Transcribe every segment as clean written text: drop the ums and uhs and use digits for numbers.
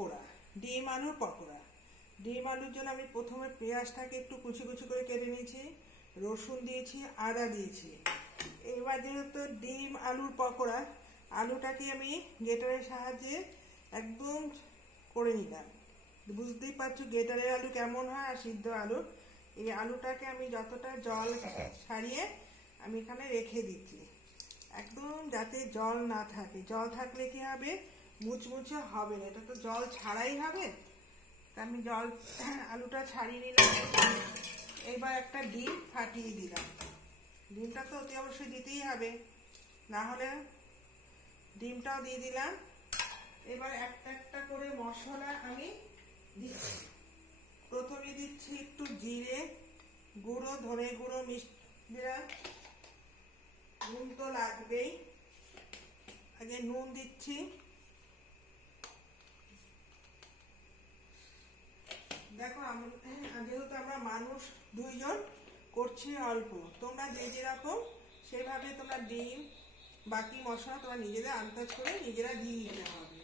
পকোড়া, ডিম আলুর পকোড়া। ডিম আলুর জন্য আমি প্রথমে পেঁয়াজটাকে একটু কুচি কুচি করে কেটে নিয়েছি, রসুন দিয়েছি, আদা দিয়েছি। এবার যেহেতু ডিম আলুর পকোড়া, আলুটাকে আমি গ্রেটারের সাহায্যে একদম করে নিলাম। বুঝতেই পারছো গ্রেটারের আলু কেমন হয় আর সিদ্ধ আলু। এই আলুটাকে আমি যতটা জল ছাড়িয়ে আমি এখানে রেখে দিচ্ছি, একদম যাতে জল না থাকে। জল থাকলে কি হবে, মুচমুচে হবে না, এটা তো জল ছাড়াই হবে। তা আমি আলুটা ছাড়িয়ে নিলাম। এবার একটা ডিম ফাটিয়ে দিলাম। ডিমটা তো অতি অবশ্যই দিতেই হবে, না হলে ডিমটাও দিয়ে দিলাম। এবার একটা একটা করে মশলা আমি দিচ্ছি। প্রথমে দিচ্ছি একটু জিরে গুঁড়ো, ধনে গুঁড়ো, মিষ্টি, নুন তো লাগবেই। আগে নুন দিচ্ছি, দেখো যেহেতু আমরা মানুষ 2 জন করছি অল্প, তোমরা যে যেরকম সেভাবে তোমরা ডিম বাকি মশলা তোমরা নিজেদের আন্দাজ করে নিজেরা দিয়ে দিতে হবে।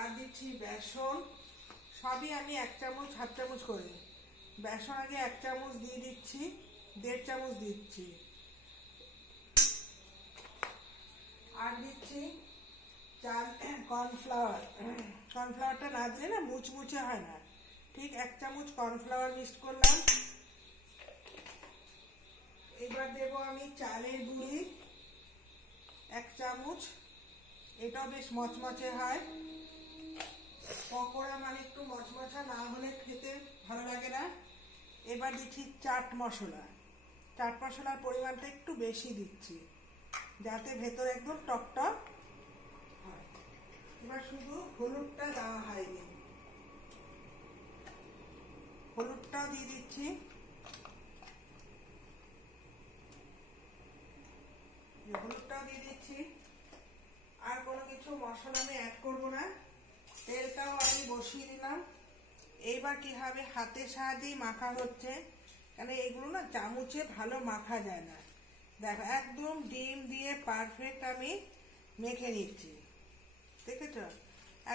আর দিচ্ছি বেসন, সবই আমি 1 চামচ 1/2 চামচ করে। বেসন আগে 1 চামচ দিয়ে দিচ্ছি, 1.5 চামচ দিচ্ছি। আর দিচ্ছি কর্নফ্লাওয়ার। কর্নফ্লাওয়ারটা না দিলে না মুচমুচে হয় না, ঠিক 1 চামচ কর্নফ্লাওয়ার মিক্স করলাম। এবার দেবো আমি চালের গুঁড়ি 1 চামচ, এটাও বেশ মচমচে হয়। পকোড়া মানে একটু মচমচা না হলে খেতে ভালো লাগে না। এবার দিচ্ছি চাট মশলা। চাট মশলার পরিমাণটা একটু বেশি দিচ্ছি, যাতে ভেতরে একদম টকটক হয়। এবার শুধু হলুদটা দেওয়া হয়নি, হলুদটাও দিয়ে দিচ্ছি। হলুদটাও দিয়ে দিচ্ছি। আর কোনো কিছু মশলা আমি অ্যাড করবো না। তেলটাও আমি বসিয়ে দিলাম। এইবার কি হবে, হাতের সাহায্যেই মাখা হচ্ছে, কারণ এইগুলো না চামচে ভালো মাখা যায় না। দেখো একদম ডিম দিয়ে পারফেক্ট আমি মেখে নিচ্ছি, দেখেছ?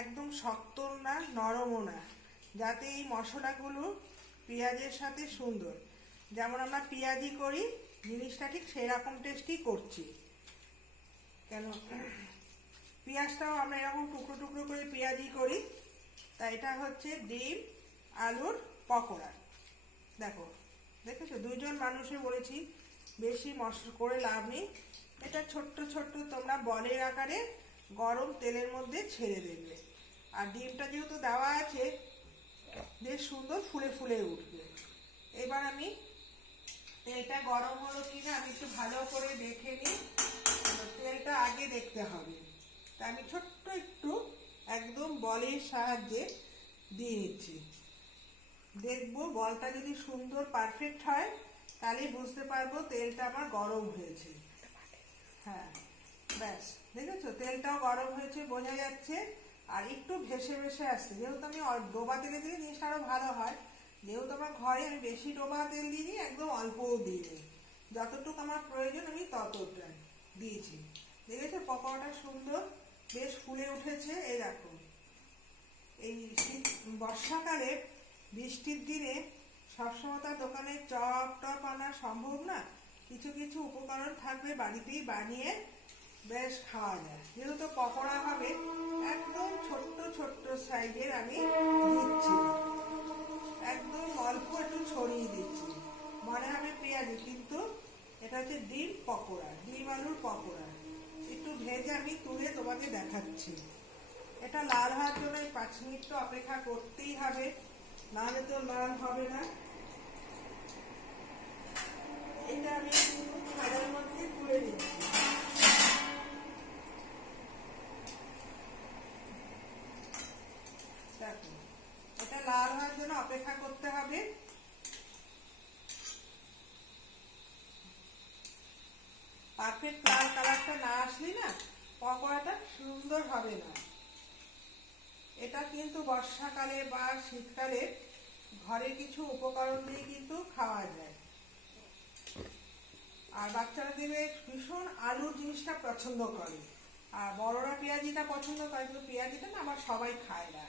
একদম শক্ত না নরমও না, যাতে এই মশলাগুলো পেঁয়াজের সাথে সুন্দর, যেমন আমরা পেঁয়াজি করি জিনিসটা ঠিক সেরকম টেস্টই করছি। কেন পেঁয়াজটাও আমরা এরকম টুকরো টুকরো করে পেঁয়াজি করি, তাই এটা হচ্ছে ডিম আলুর পকোড়া। দেখো দেখেছো, 2 জন মানুষে বলেছি, বেশি মশলা করে লাভ নেই। এটা ছোট্ট ছোট্ট তোমরা বলের আকারে গরম তেলের মধ্যে ছেড়ে দেবে। আর ডিমটা যেহেতু দেওয়া আছে বেশ সুন্দর ফুলে ফুলে উঠবে। এবার আমি তেলটা গরম হলো কিনা আমি একটু ভালো করে দেখে নিই। তেলটা আগে দেখতে হবে, তা আমি ছোট্ট একটু একদম বলের সাহায্যে দিয়ে নিচ্ছি। দেখবো বলটা যদি সুন্দর পারফেক্ট হয় তাহলে বুঝতে পারবো তেলটা আমার গরম হয়েছে। হ্যাঁ ব্যাস, দেখেছো তেলটাও গরম হয়েছে বোঝা যাচ্ছে। আর একটু ভেসে ভেসে আসছে, যেহেতু আমি ডোবা তেলে দিলে জিনিসটা আরো ভালো হয়। যেহেতু আমার ঘরে আমি বেশি ডোবা তেল দিইনি, একদম অল্পও দিইনি, যতটুকু আমার প্রয়োজন আমি ততটা দিয়েছি। দেখেছো পকোড়াটা সুন্দর বেশ ফুলে উঠেছে। এই দেখো, এই বর্ষাকালে বৃষ্টির দিনে সবসময় তার দোকানে চপ টপ আনা সম্ভব না, কিছু কিছু উপকরণ থাকলে বাড়িতেই বানিয়ে বেশ খাওয়া যায়। যেহেতু পকোড়া হবে একদম ছোট্ট ছোট্ট সাইজের আমি দিচ্ছি, একদম অল্প একটু ছড়িয়ে দিচ্ছি, মনে হবে পেঁয়াজি, কিন্তু এটা হচ্ছে ডিম পকোড়া, ডিম আলুর পকোড়া। একটু ভেজে আমি তুলে তোমাকে দেখাচ্ছি। এটা লাল হওয়ার জন্য 5 মিনিট তো অপেক্ষা করতেই হবে, নাহলে তো লাল হবে না। এটা আমি থালার মধ্যে তুলে দিচ্ছি। দেখো এটা লাল হওয়ার জন্য অপেক্ষা করতে হবে। পারফেক্ট লাল কালারটা না আসলে না পকোড়াটা সুন্দর হবে না। এটা কিন্তু বর্ষাকালে বা শীতকালে ঘরে কিছু উপকরণ দিয়ে কিন্তু খাওয়া যায়। আর বাচ্চারা দেবে ভীষণ আলুর জিনিসটা পছন্দ করে, আর বড়রা পেঁয়াজিটা পছন্দ করে, কিন্তু পেঁয়াজিটা না আবার সবাই খায় না।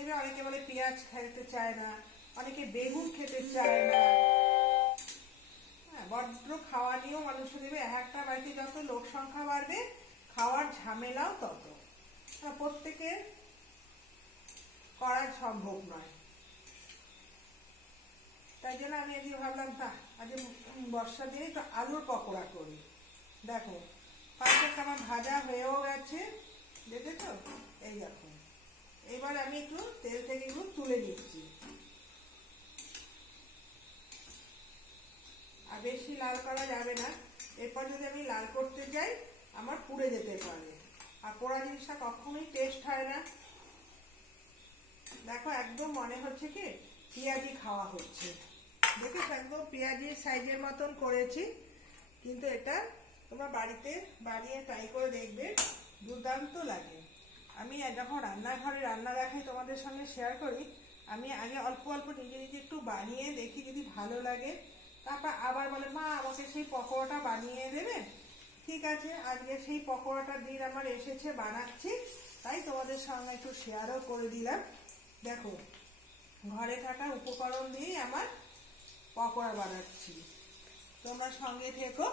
এবার অনেকে বলে পেঁয়াজ খেতে চায় না, অনেকে বেগুন খেতে চায় না। হ্যাঁ, বড্র খাওয়া নিয়েও মানুষের দেবে, একটা বাড়িতে যত লোক সংখ্যা বাড়বে খাওয়ার ঝামেলাও তত। প্রত্যেকের করা সম্ভব নয়। তাই জন্য আমি আজকে ভাবলাম তা আজ বর্ষা দিয়ে একটু আলুর পকোড়া করি। দেখো পাঁচটা আমার ভাজা হয়েও গেছে, দেখেছো? এই দেখো, এবার আমি একটু তেল থেকে একটু তুলে নিচ্ছি। আর বেশি লাল করা যাবে না, এরপর যদি আমি লাল করতে যাই আমার পুড়ে যেতে পারে, আর পোড়া জিনিসটা কখনোই টেস্ট হয় না। দেখো একদম মনে হচ্ছে কি পেঁয়াজি খাওয়া হচ্ছে। দেখেছো একদম পেঁয়াজির সাইজের মতন করেছি, কিন্তু এটা তোমরা বাড়িতে বানিয়ে ট্রাই করে দেখবে, দুর্দান্ত লাগে। আমি যখন রান্নাঘরে রান্না দেখাই তোমাদের সঙ্গে শেয়ার করি, আমি আগে অল্প অল্প নিজে নিজে একটু বানিয়ে দেখি, যদি ভালো লাগে তারপর আবার বলে মা আমাকে সেই পকোড়াটা বানিয়ে দেবে। ঠিক আছে, আজকে সেই পকোড়াটার দিন আমার এসেছে, বানাচ্ছি, তাই তোমাদের সঙ্গে একটু শেয়ারও করে দিলাম। দেখো ঘরে থাকা উপকরণ দিয়েই আমার পকোড়া বানাচ্ছি, তোমরা সঙ্গে থেকো।